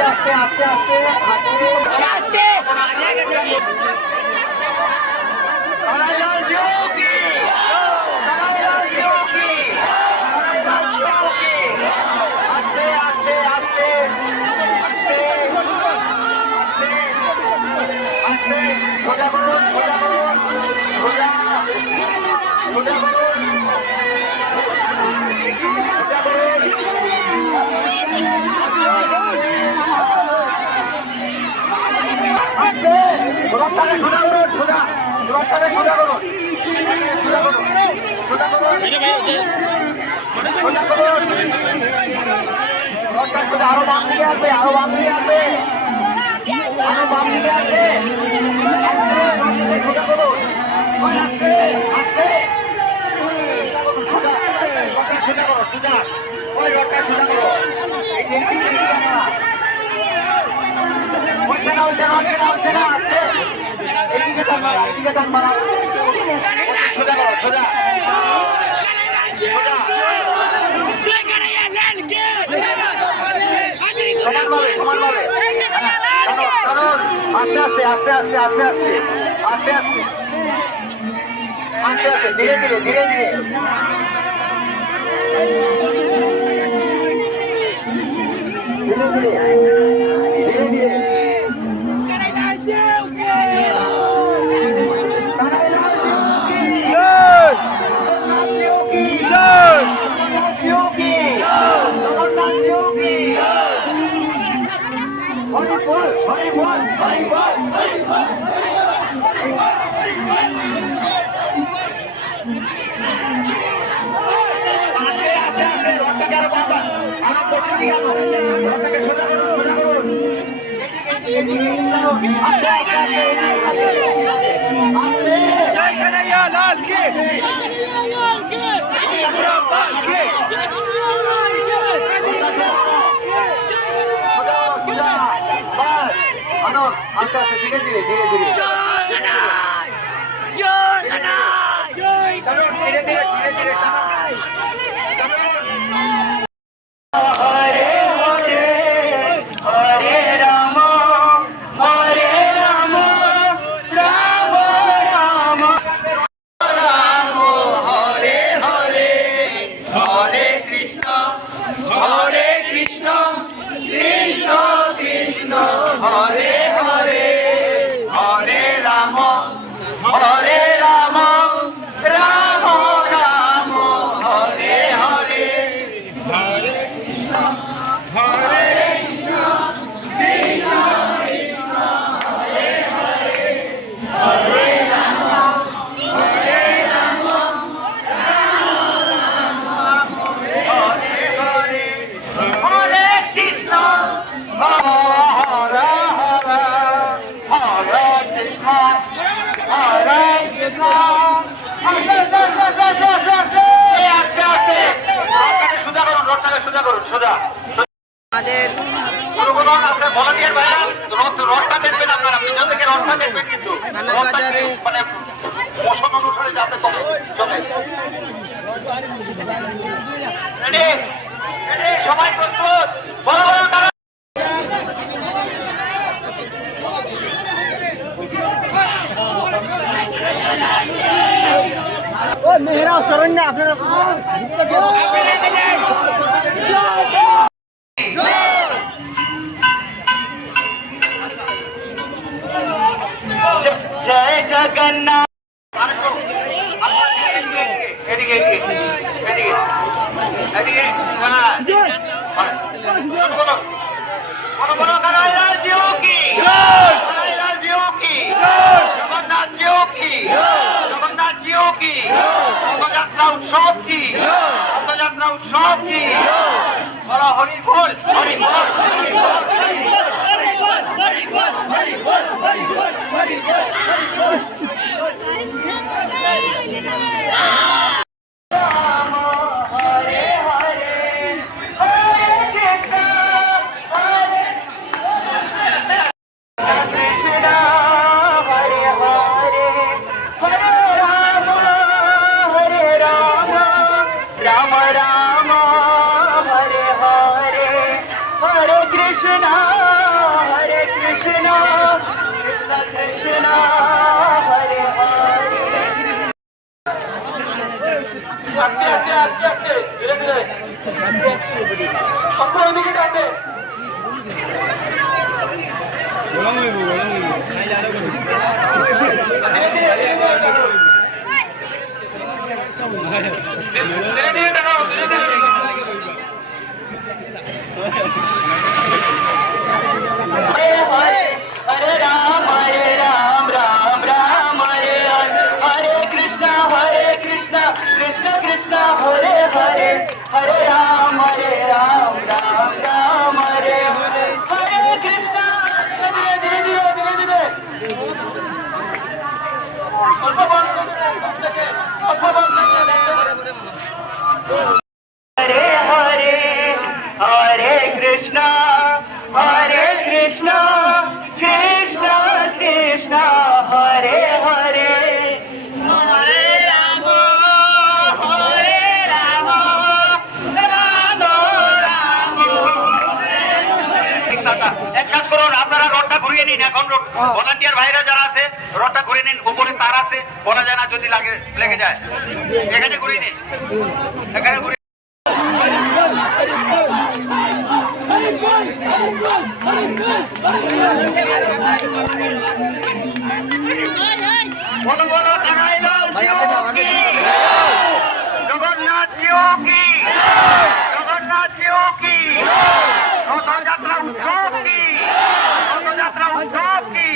আস্তে আস্তে আস্তে আরো বাম দিকে আসবে আরো বাম দিকে আসবে আরো বাম দিকে আসবে সোজা ওই রথটা সোজা করো সোজা করো সোজা আস্তে আস্তে আস্তে আস্তে আস্তে আস্তে আস্তে আস্তে আস্তে আস্তে ধীরে ধীরে ধীরে ধীরে আস্তে আস্তে ধীরে ধীরে ধীরে ধীরে ধীরে ধীরে ধীরে সবাই প্রস্তুত মেহরা শরণ্য আপনারা জয় জগন্নাথ এদিকে এদিকে এদিকে এদিকে জগন্নাথ জিও কি জগন্নাথ জিও কি রথযাত্রা উৎসব কি রথযাত্রা উৎসব কি বলো হরি বল হরি বল হরি বল হরি বল হরি বল হরি বল হরি বল হরি বল হরি বল Krishna हरे राम राम राम हरे हरे हरे कृष्णा कृष्ण कृष्ण हरे हरे हरे राम राम राम हरे हरे हरे कृष्णा धीरे धीरे धीरे धीरे हरे हरे हरे कृष्णा कृष्ण कृष्ण हरे हरे हरे राम राम राम এক কাজ করুন, আপনারা রোডটা ঘুরিয়ে নিন। এখন ভলান্টিয়ার ভাইরা যারা আছে রোডটা ঘুরিয়ে নিন। উপরে তার আছে, বলা যায় না যদি লেগে যায়। এখানে ঘুরিয়ে নিন, এখানে ঘুরিয়ে বলো বলো জগন্নাথ জিও কি, জগন্নাথ জিও কি, রথযাত্রা উৎসব কি, রথযাত্রা উৎসব কি,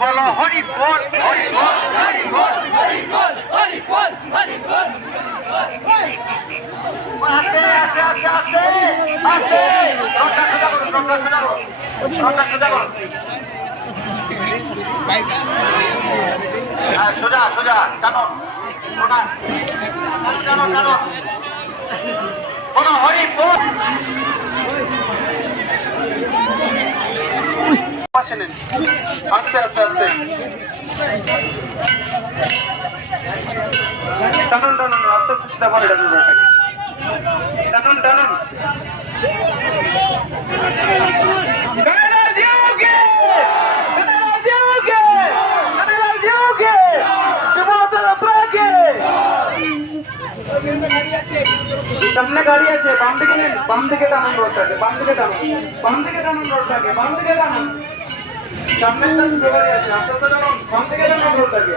বলো হরি বল হরি বল হরি বল হরি বল হরি বল হরি বল। আস্তে আস্তে আস্তে আস্তে আস্তে রথটা সোজা করো, রথটা সোজা করো, রথটা সোজা করো। সোজা সোজা টানো, টানো টানো, বলো হরি বল। আস্তে আস্তে আস্তে টানুন টানুন, আস্তে আস্তে সিধা করে টানুন, টানুন টানুন। সামনে গাড়ি আছে, বাম দিকে নেন, বাম দিকে টানুন রোডটাকে, বাম দিকে টানুন, বাম দিকে টানুন রোডটাকে, বাম দিকে টানুন। সামনে একটা গাড়ি আছে, আস্তে আস্তে টানুন, বাম দিকে টানুন রোডটাকে।